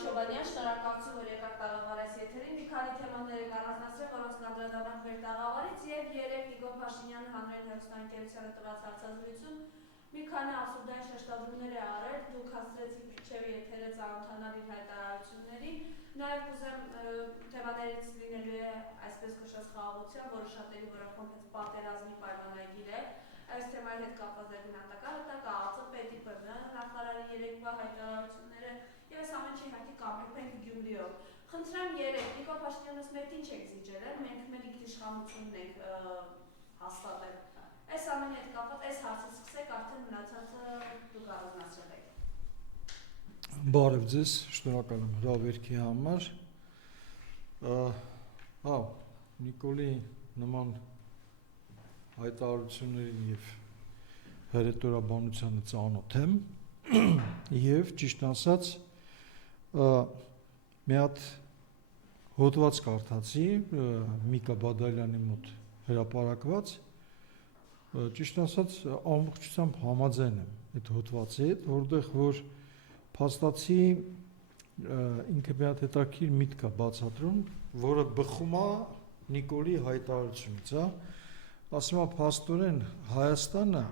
Չոբանյան, շնորհակալություն, որ եկաք տաղավարայս եթերին, մի քանի թեմաներ առանձնացրել, որոնց կանդրադառնանք մեր տաղավարից եւ երեք Նիկոլ Փաշինյանը հանրային հեռուստաընկերությանը տված հարցազրույցում մի քանի абսուրդային շեշտադրումներ է արել, դուք հասցրեցիք մինչև եթերը ծանոթանալ իր հայտարարություններին, նաեւ կուզեմ թեմաներից լինելու է այսպես կոչված խաղաղության, որը շատերի որակում հենց պատերազմի պայմանագիր է, այս թեմայի հետ կապված է գնահատական ԱԾՊ, ՊՏՊՄ նախարարի երեկվա հայտարարությունները եւ այս ամեն ինչի իհարկե կապում ենք Գյումրիով։ Խնդրեմ երեք, Նիկոլ Փաշինյանից մեկ ինչ եք զիջել, մենք մեր ինքնիշխանությունն ենք հաստատել։ Այս ամենի հետ կապված այս հարցը սկսեք, արդեն մնացածը դուք առանձնացրել եք։ Բարև ձեզ, շնորհակալ եմ հրավերքի համար։ Նիկոլի նման հայտարարություններին եւ հրետորաբանությանը ծանոթ եմ եւ ճիշտ ասած մի հատ հոդված կարդացի Միկա Բադալյանի մոտ հրապարակված, ճիշտ ասած ամբողջությամբ համաձայն եմ այդ հոդվածի հետ, որտեղ որ փաստացի ինքը մի հատ հետաքրքիր միտք է բացատրում, որը բխում է Նիկոլի հայտարարությունից, ասում է փաստորեն Հայաստանը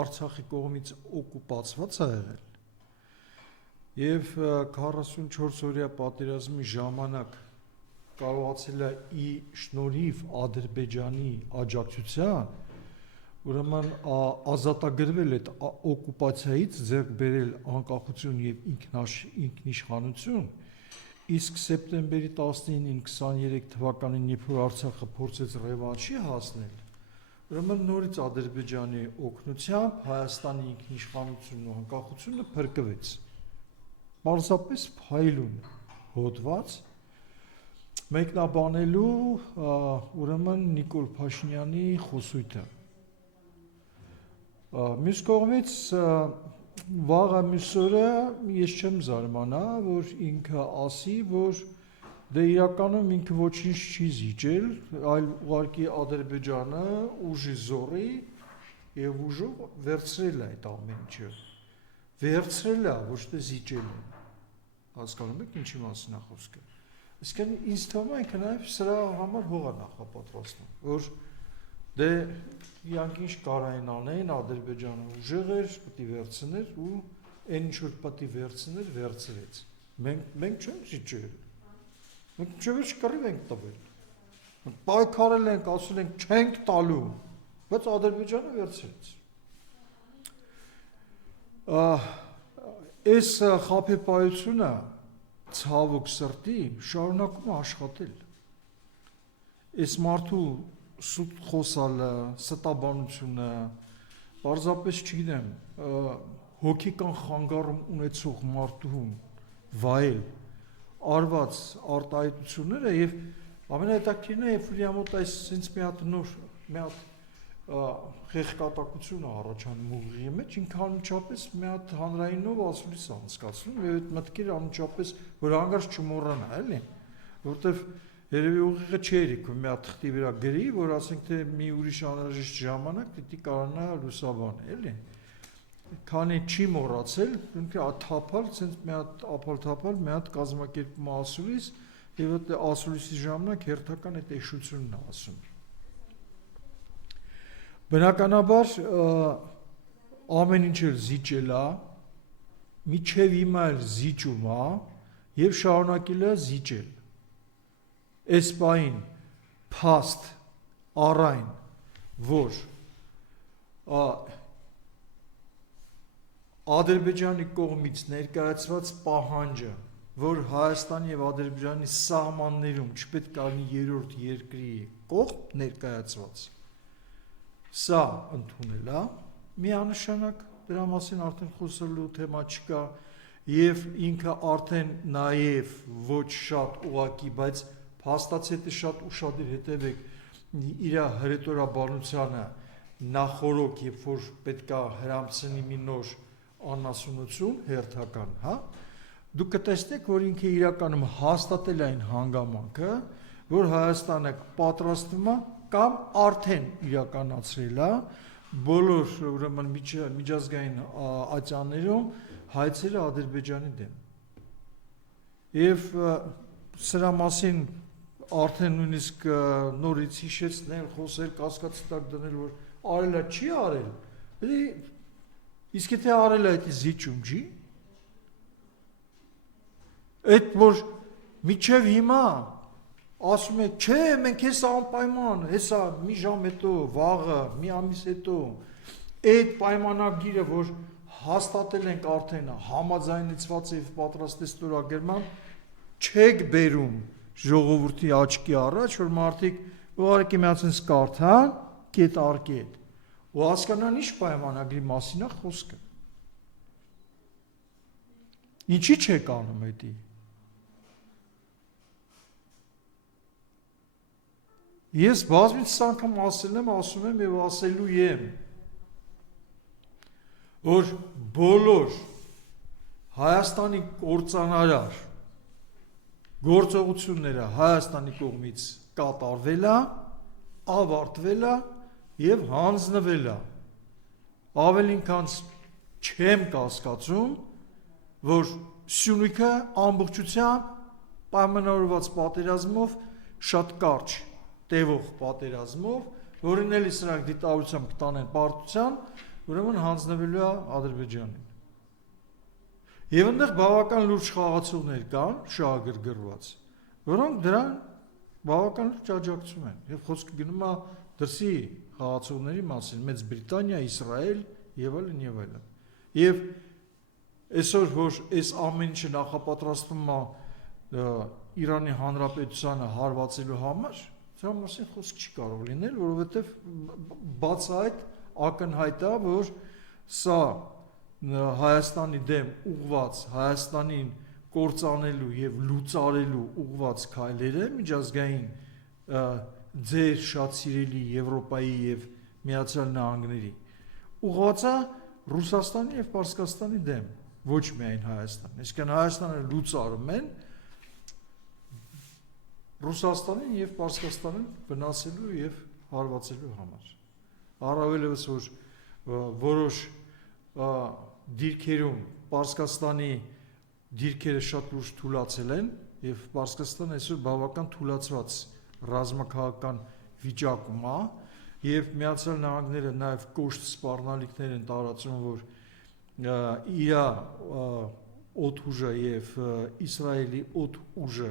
Արցախի կողմից օկուպացված է եղել եւ 44 օրյա պատերազմի ժամանակ կարողացել է ի շնորհիվ Ադրբեջանի աջակցության ուրեմն ազատագրվել այդ օկուպացիայից, ձեռք բերել անկախություն եւ ինքնիշխանություն, իսկ սեպտեմբերի 19-ին 23 թվականին երբ որ Արցախը փորձեց ռևանշի հասնել, ուրեմն նորից Ադրբեջանի օգնությամբ Հայաստանի ինքնիշխանությունն ու անկախությունը փրկվեց։ Պարզապես փայլուն հոդված մեկնաբանելու ուրեմն Նիկոլ Փաշինյանի խոսույթը։ Մյուս կողմից վաղը մյուս օրը ես չեմ զարմանա, որ ինքը ասի, որ դե իրականում ինքը ոչինչ չի զիջել, այլ ուղղակի Ադրբեջանը ուժի զորի եւ ուժով վերցրել է այդ ամեն ինչը։ Վերցրել է, ոչ թե զիջել է։ Հասկանում եք ինչի մասին է խոսքը։ Իսկն ինձ թվում է ինքը նաեւ սրա համար հող է նախապատրաստում, որ դե իրանք ինչ կարային անեն, Ադրբեջանը ուժեղ էր, պետք է վերցներ ու այն ինչ որ պետք է վերցներ, վերցրեց։ Մենք չենք զիջել։ Մենք չվերջի կռիվ ենք տվել։ Պայքարել ենք, ասել ենք չենք տալու, բայց Ադրբեջանը վերցրեց։ Այս խաբեբայությունը ցավոք սրտի շարունակում է աշխատել։ Այս մարդու սուտ խոսալը, ստաբանությունը, պարզապես չգիտեմ, հոգեկան խանգարում ունեցող մարդուն վայել արված արտահայտությունները եւ ամենահետաքրքիրն է, երբ որ իամոտ այս ինձ մի հատ խեղկատակություն է առաջանում ուղիղի մեջ, ինքը անմիջապես մի հատ հանրայինով ասուլիս է անցկացնում եւ այդ մտքերը անմիջապես որ հանգարց չմոռանա, էլի, որտեվ երևի ուղիղը չէր իքում մի հատ թղթի վրա գրի, որ ասենք թե մի ուրիշ անհրաժեշտ ժամանակ պիտի կարողանա լուսաբանել, էլի։ Քանի չի մոռացել, ինքը թափալ, ցենց մի հատ ափալ-թափալ, մի հատ կազմակերպում ասուլիս եւ այդ ասուլիսի ժամանակ հերթական այդ էշությունն է ասում։ Բնականաբար ամեն ինչ էլ զիջել է, միջև հիմա էլ զիջում է եւ շարունակել է զիջել։ Այս պահին փաստ առայն, որ Ադրբեջանի կողմից ներկայացված պահանջը, որ Հայաստանի եւ Ադրբեջանի սահմաններում չպետք է լինի երրորդ երկրի կողմ ներկայացված, սա ընդունել է, միանշանակ դրա մասին արդեն խոսելու թեմա չկա եւ ինքը արդեն նաեւ ոչ շատ ուղակի, բայց փաստացի դա շատ ուշադիր հետևեք իր հրետորաբանությանը նախորոք, երբ որ պետք է հրամցնի մի նոր անասունություն հերթական, հա, դուք կտեսնեք, որ ինքը իրականում հաստատել է այն հանգամանքը, որ Հայաստանը պատրաստվում է կամ արդեն իրականացրել է բոլոր ուրեմն միջազգային ատյաններում հայցերը Ադրբեջանի դեմ։ Եվ սրա մասին արդեն նույնիսկ նորից հիշեցնել, խոսել, կասկածի տակ դնել, որ արելա չի արել, իսկ եթե արելա դա զիջում չի, այդ որ միջև հիմա ասում եք, չէ, մենք հեսա անպայման, հեսա մի ժամ հետո, վաղը, մի ամիս հետո, այդ պայմանագիրը, որ հաստատել ենք արդեն համաձայնեցված եւ պատրաստել ստորագրման, չեք բերում ժողովրդի աչքի առաջ, որ մարդիկ ուղղակի միացած կարդան, կետ առ կետ, ու հասկանան ինչ պայմանագրի մասին է խոսքը։ Ինչի չեք անում դա։ Ես բազմիցս անգամ ասել եմ, ասում եմ եւ ասելու եմ, որ բոլոր Հայաստանի կործանարար գործողությունները Հայաստանի կողմից կատարվել է, ավարտվել է եւ հանձնվել է։ Ավելին քան չեմ կասկածում, որ Սյունիքը ամբողջությամբ պայմանավորված պատերազմով շատ կարճ տևող պատերազմով, որին էլի սրանք դիտավորությամբ կտանեն պարտության, ուրեմն հանձնվելու է Ադրբեջանին։ Եվ այնտեղ բավական լուրջ խաղացողներ կան, շահագրգռված, որոնք դրան բավական լուրջ աջակցում են։ Եվ խոսքը գնում է դրսի խաղացողների մասին, Մեծ Բրիտանիա, Իսրայել եւ այլն եւ այլն։ Եվ այսօր որ այս ամեն ինչը նախապատրաստվում է Իրանի Հանրապետությանը հարվածելու համար, դրա մասին խոսք չի կարող լինել, որովհետեւ բացահայտ ակնհայտ է, որ սա Հայաստանի դեմ ուղված, Հայաստանին կործանելու եւ լուծարելու ուղված քայլերը միջազգային ձեր շատ սիրելի Եվրոպայի եւ Միացյալ Նահանգների ուղղված է Ռուսաստանի եւ Պարսկաստանի դեմ, ոչ միայն Հայաստան։ Այսինքն Հայաստանը լուծարում են Ռուսաստանին եւ Պարսկաստանին վնասելու եւ հարվածելու համար։ Առավելևս որ որոշ դիրքերում Պարսկաստանի դիրքերը շատ լուրջ թուլացել են եւ Պարսկաստանը այսօր բավական թուլացված ռազմաքաղաքական վիճակում է եւ Միացյալ Նահանգները նաեւ կոշտ սպառնալիքներ են տարածում, որ իր օդուժը եւ Իսրայելի օդուժը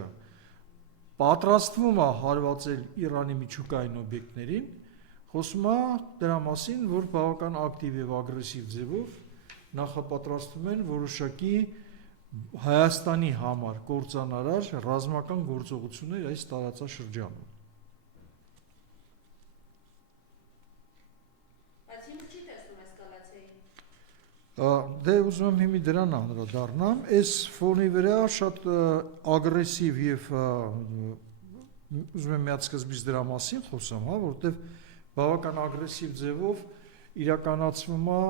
պատրաստվում է հարվածել Իրանի միջուկային օբյեկտներին, խոսում է դրա մասին, որ բավական ակտիվ եւ ագրեսիվ ձևով նախապատրաստում են որոշակի Հայաստանի համար կործանարար ռազմական գործողություններ այս տարածաշրջանում։ Բայց հիմա չի տեսնում էսկալացիայի։ Դե ուզում եմ հիմի դրան անդրադառնամ, այս ֆոնի վրա շատ ագրեսիվ եւ ուզում եմ միած սկզբից դրա մասին խոսամ, հա, որովհետեւ բավական ագրեսիվ ձևով իրականացվում է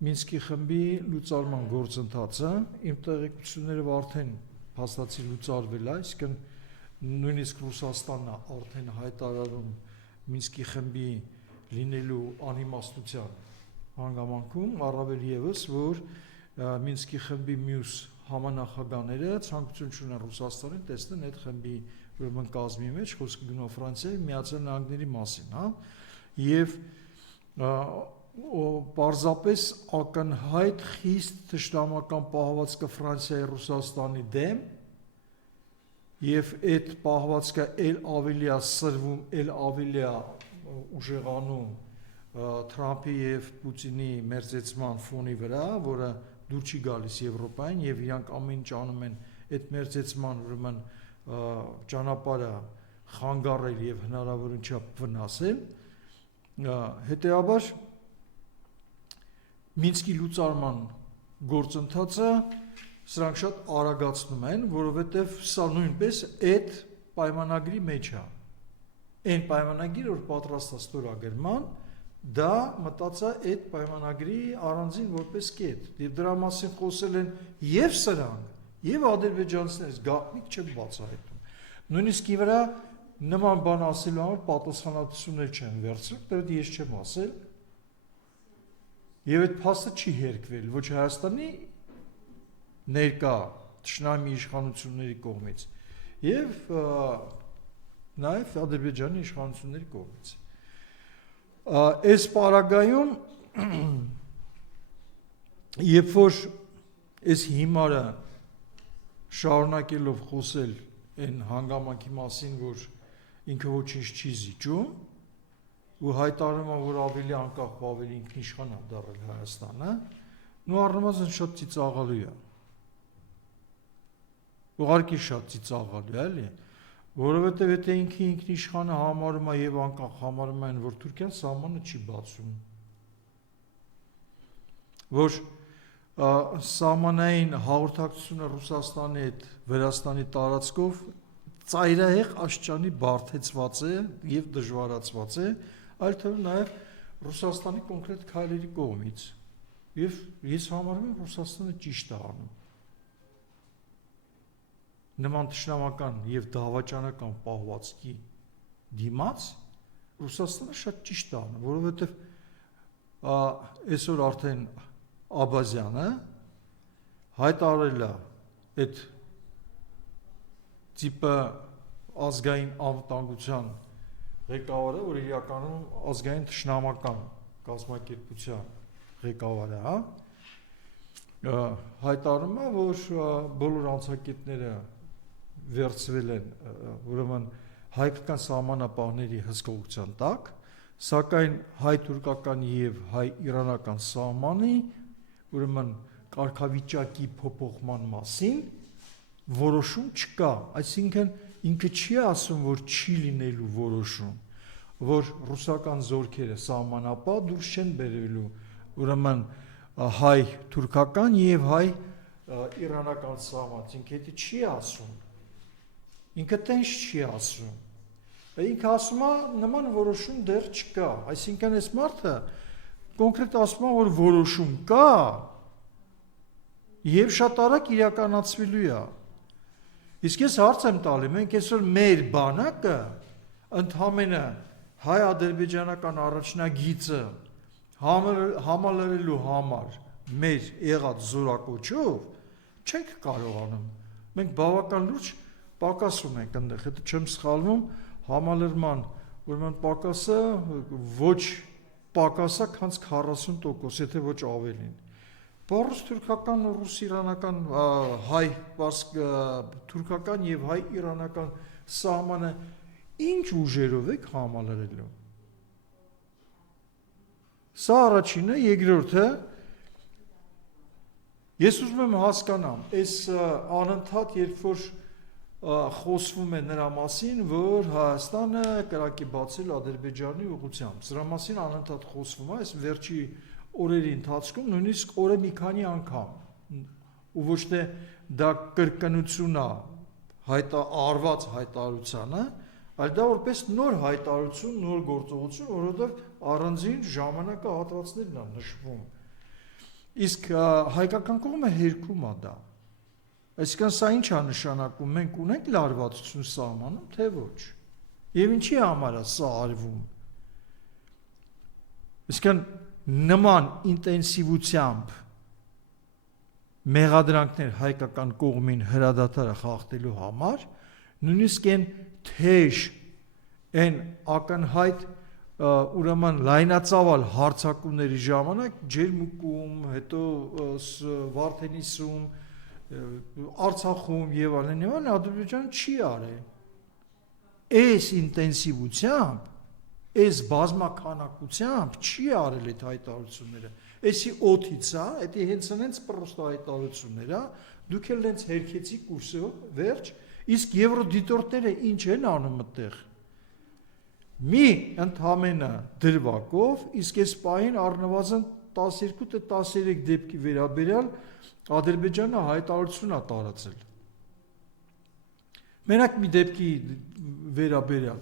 Մինսկի խմբի լուծարման գործընթացը, իմ տեղեկությունները արդեն փաստացի լուծարվել է, այսինքն նույնիսկ Ռուսաստանն է արդեն հայտարարում Մինսկի խմբի լինելու անիմաստության հանգամանքում, առավել եւս, որ Մինսկի խմբի մյուս համանախագահները ցանկություն չունեն Ռուսաստանին տեսնեն այդ խմբի ուրեմն կազմի մեջ, խոսքը գնում է Ֆրանսիայի Միացյալ Նահանգների մասին, հա, եւ պարզապես ակնհայտ խիստ թշնամական պահվածքը Ֆրանսիայի Ռուսաստանի դեմ եւ այդ պահվածքը ել ավելի է սրվում, ել ավելի է ուժեղանում Թրամփի եւ Պուտինի մերձեցման ֆոնի վրա, որը դուր չի գալիս Եվրոպային եւ իրանք ամեն ինչ անում են այդ մերձեցման ուրեմն ճանապարհը խանգարել եւ հնարավորին չափ վնասել, հետեւաբար Մինսկի լուծարման գործընթացը սրանք շատ արագացնում են, որովհետև սա նույնպես այդ պայմանագրի մեջ է։ Այն պայմանագիրը, որ պատրաստ է ստորագրման, դա մտած է այդ պայմանագրի առանձին որպես կետ։ Եվ դրա մասին խոսել են եւ սրանք, եւ ադրբեջանցիներից գաղտնիք չեն բացահայտում։ Նույնիսկ ի վրա նման բան ասելու համար պատասխանատվություններ չեն վերցրել, դա ես չեմ ասել։ Եվ այդ փաստը չի հերկվել ոչ Հայաստանի ներկա Թշնամի իշխանությունների կողմից եւ նաեւ Ադրբեջանի իշխանությունների կողմից։ Այս պարագայում երբ որ այս հիմարը շարունակելով խոսել այն հանգամանքի մասին, որ ինքը ոչինչ չի զիջում, ու հայտարարում է, որ ավելի անկախ ու ավելի ինքնիշխան է դառել Հայաստանը, ու առնվազն շատ ծիծաղալու է։ Ուղղակի շատ ծիծաղալու է, էլի, որովհետև եթե ինքը ինքնիշխանը համարում է եւ անկախ համարում է, որ Թուրքիան սահմանը չի բացում, որ սահմանային հաղորդակցությունը Ռուսաստանի հետ Վրաստանի տարածքով ծայրահեղ աշճանի բարդեցված է եւ դժվարացված է, այլ թվում նաեւ Ռուսաստանի կոնկրետ քայլերի կողմից, եւ ես համարում եմ Ռուսաստանը ճիշտ է անում։ Նման թշնամական եւ դավաճանական պահվածքի դիմաց Ռուսաստանը շատ ճիշտ է անում, որովհետեւ այսօր արդեն Աբազյանը հայտարարել է այդ տիպը ազգային անվտանգության ղեկավարը, որ իրականում ազգային թշնամական կազմակերպության ղեկավարը, հայտարարում է, որ բոլոր անցակետները վերցվել են, ուրեմն հայկական սահմանապահների հսկողության տակ, սակայն հայ-թուրքական եւ հայ-իրանական սահմանի, ուրեմն կարգավիճակի փոփոխման մասին որոշում չկա, այսինքն ինքը չի ասում, որ չի լինելու որոշում, որ ռուսական զորքերը սահմանապահ դուրս չեն բերելու, ուրեմն հայ-թուրքական եւ հայ-իրանական սահմանից, ինքը դա չի ասում, ինքը տենց չի ասում, ինքը ասում է նման որոշում դեռ չկա, այսինքն այս մարդը կոնկրետ ասում է, որ որոշում կա եւ շատ արագ իրականացվելու է։ Իսկ ես հարց եմ տալի, մենք այսօր մեր բանակը ընդհանրապես հայ-ադրբեջանական առաջնագիծը համալրելու համար մեր եղած զորակոչով չենք կարողանում։ Մենք բավական լուրջ պակասում ենք այնտեղ, եթե չեմ սխալվում, համալրման ուրեմն պակասը ոչ պակասա քան 40%, եթե ոչ ավելին։ Բառս թուրքական, ռուս-իրանական, թուրքական եւ հայ-իրանական սահմանը ինչ ուժերով եք համալրելու։ Սա առաջինը, երկրորդը ես ուզում եմ հասկանամ, այս անընդհատ երբ որ խոսվում է նրա մասին, որ Հայաստանը կրակի բացել Ադրբեջանի ուղղությամբ։ Սրա մասին անընդհատ խոսվում է, այս վերջի օրերի ընթացքում նույնիսկ օրը մի քանի անգամ, ու ոչ թե դա կրկնություն է արված հայտարարությանը, այլ դա որպես նոր հայտարարություն, նոր գործողություն, որովհետև առանձին ժամանակահատվածներն են նշվում։ Իսկ հայկական կողմը հերքում է դա։ Այսինքն սա ինչ է նշանակում, մենք ունենք լարվածություն սահմանում, թե ոչ։ Եվ ինչի համար է սա արվում։ Այսինքն նման ինտենսիվությամբ մեղադրանքներ հայկական կողմին հրադադարը խախտելու համար, նույնիսկ այն թեժ, այն ակնհայտ ուրեմն լայնածավալ հարձակումների ժամանակ ջերմուկում, հետո Վարդենիսում, Արցախում եւ այլն, Ադրբեջանը չի արել։ Այս ինտենսիվությամբ, այս բազմականակությամբ չի արել այդ հայտարարությունները։ Էսի օթից է, դա հենց այնց պրոստո հայտարարություններ է, դուք էլ հենց հերքեցի կուրսով, վերջ, իսկ եվրոդիտորդները ինչ են անում այդտեղ։ Մի ընդհանրապես դրվագով, իսկ այս պահին առնվազն 12-13 դեպքի վերաբերյալ Ադրբեջանը հայտարարություն է տարածել։ Մենակ մի դեպքի վերաբերյալ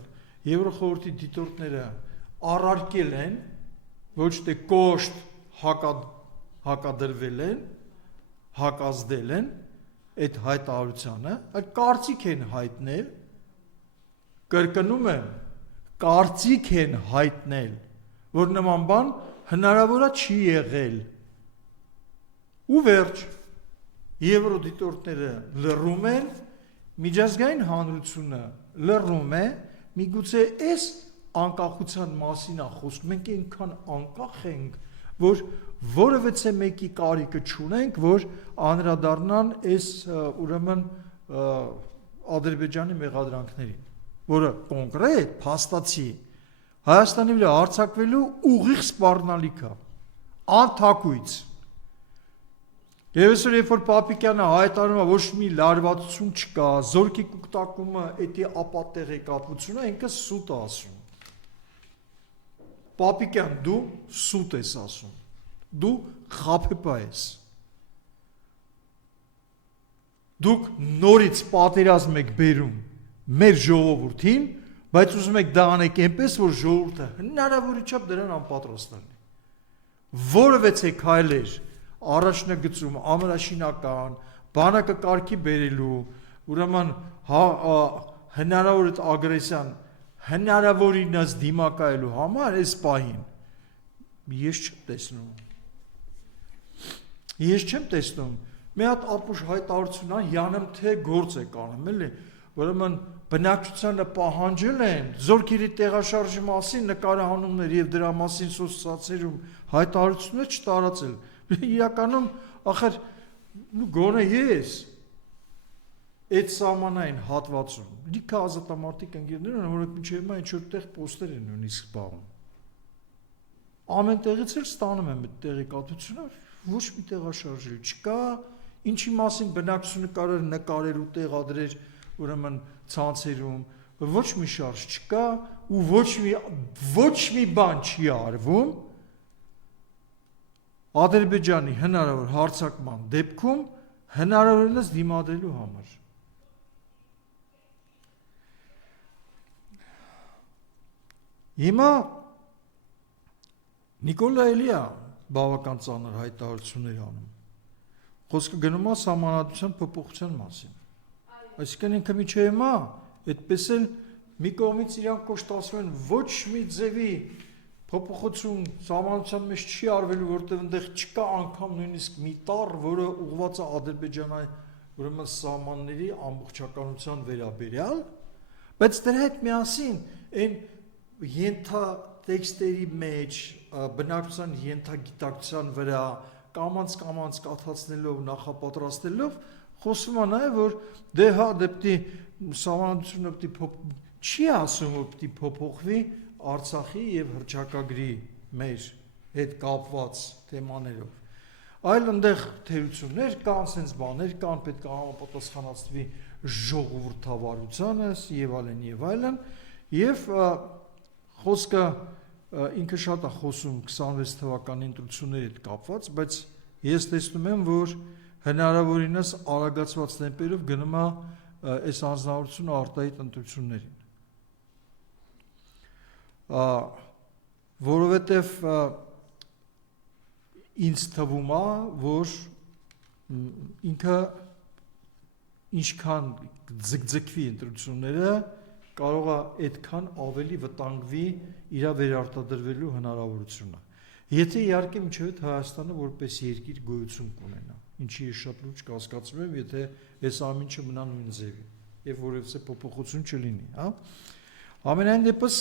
Եվրոխորհրդի դիտորդները առարկել են, ոչ թե կոշտ հակադրվել են, հակազդել են այդ հայտարարությանը, այլ կարծիք են հայտնել, կրկնում եմ, կարծիք են հայտնել, որ նման բան հնարավոր է չի եղել։ Ու վերջ, Եվրոդիտորդները լռում են, միջազգային հանրությունը լռում է, միգուցե այս անկախության մասին է խոսք, մենք այնքան անկախ ենք, որ որևէ մեկի կարիքը չունենք, որ անդրադառնան այս ուրեմն Ադրբեջանի մեղադրանքներին, որը կոնկրետ փաստացի Հայաստանի վրա հարձակվելու ուղիղ սպառնալիք է, անթակույց։ Եվ այսօր երբ որ Պապիկյանը հայտարարում է ոչ մի լարվածություն չկա, զորքի կուտակումը էդի ապատեղեկատվությունը, ինքը սուտ է ասում։ Պապիկյան, դու սուտ ես ասում, դու խաբեբա ես։ Դուք նորից պատերազմ եք բերում մեր ժողովրդին, բայց ուզում եք դա անեք այնպես, որ ժողովուրդը հնարավորի չափ դրան անպատրաստ լինի։ Որևէ քայլեր առաջնագծում ամրաշինական, բանակը կարգի բերելու, ուրեմն հնարավոր այդ ագրեսիան հնարավորինս դիմակայելու համար այս պահին ես չեմ տեսնում։ Մի հատ ապուշ հայտարարություն ան յանեմ թե գործ է անում, էլի, ուրեմն բնակչությանը պահանջել են զորքերի տեղաշարժի մասին նկարահանումներ եւ դրա մասին սոցցանցերում հայտարարություններ չտարածել։ Իրականում ախր գոնե ես այդ սահմանային հատվածում լիքը ազատամարտիկ ընկերներ ունեն, որոնք մինչև հիմա ինչ-որ տեղ պոստեր են նույնիսկ զբաղում։ Ամեն տեղից էլ ստանում եմ այդ տեղեկատվությունը, ոչ մի տեղաշարժել չկա, ինչի մասին բնակչությունը կարող է նկարել ու տեղադրել ուրեմն ցանցերում, ոչ մի շարժ չկա ու ոչ մի բան չի արվում Ադրբեջանի հնարավոր հարձակման դեպքում հնարավորինս դիմադրելու համար։ Հիմա Նիկոլա Էլիա բավական ծանր հայտարարություններ անում։ Խոսքը գնում է սահմանադրության փոփոխության մասին։ Այսինքն ինքը միջև հիմա այդպես էլ մի կողմից իրան կոչտացվում են ոչ մի ձևի փոփոխություն սահմանության մեջ չի արվելու, որտեղ այնտեղ չկա անգամ նույնիսկ մի տառ, որը ուղղված է Ադրբեջանի ուրեմն սահմանների ամբողջականության վերաբերյալ, բայց դրա հետ միասին այն ենթատեքստերի մեջ բնակչության ենթագիտակցության վրա կամանց կաթացնելով, նախապատրաստելով խոսվում է նաև, որ դե հա դեպի սահմանադրությունը չի ասում, որ պիտի փոփոխվի Արցախի եւ հռչակագրի մեր հետ կապված թեմաներով։ Այլ այնտեղ թերություններ կան, sense բաներ կան, պետք է համապատասխանացվի ժողովրդավարությանը եւ այլն, եւ խոսքը ինքը շատ է խոսում 26 թվականի ընտրությունների հետ կապված, բայց ես տեսնում եմ, որ հնարավորինս արագացված տեմպերով գնում է այս անձնավորությունը արտահայտ ընտրություններին։ Որովհետև ինձ թվում է, որ ինքը ինչքան ձգձգվի ընտրությունները, կարող է այդքան ավելի վտանգվի իր վերարտադրվելու հնարավորությունը։ Եթե իհարկե մինչև այդ Հայաստանը որպես երկիր գոյություն կունենա, ինչի ես շատ լուրջ կհասկացում եմ, եթե այս ամեն ինչը մնա նույն ձևի եւ որևէ փոփոխություն չլինի, հա։ Ամենայն դեպս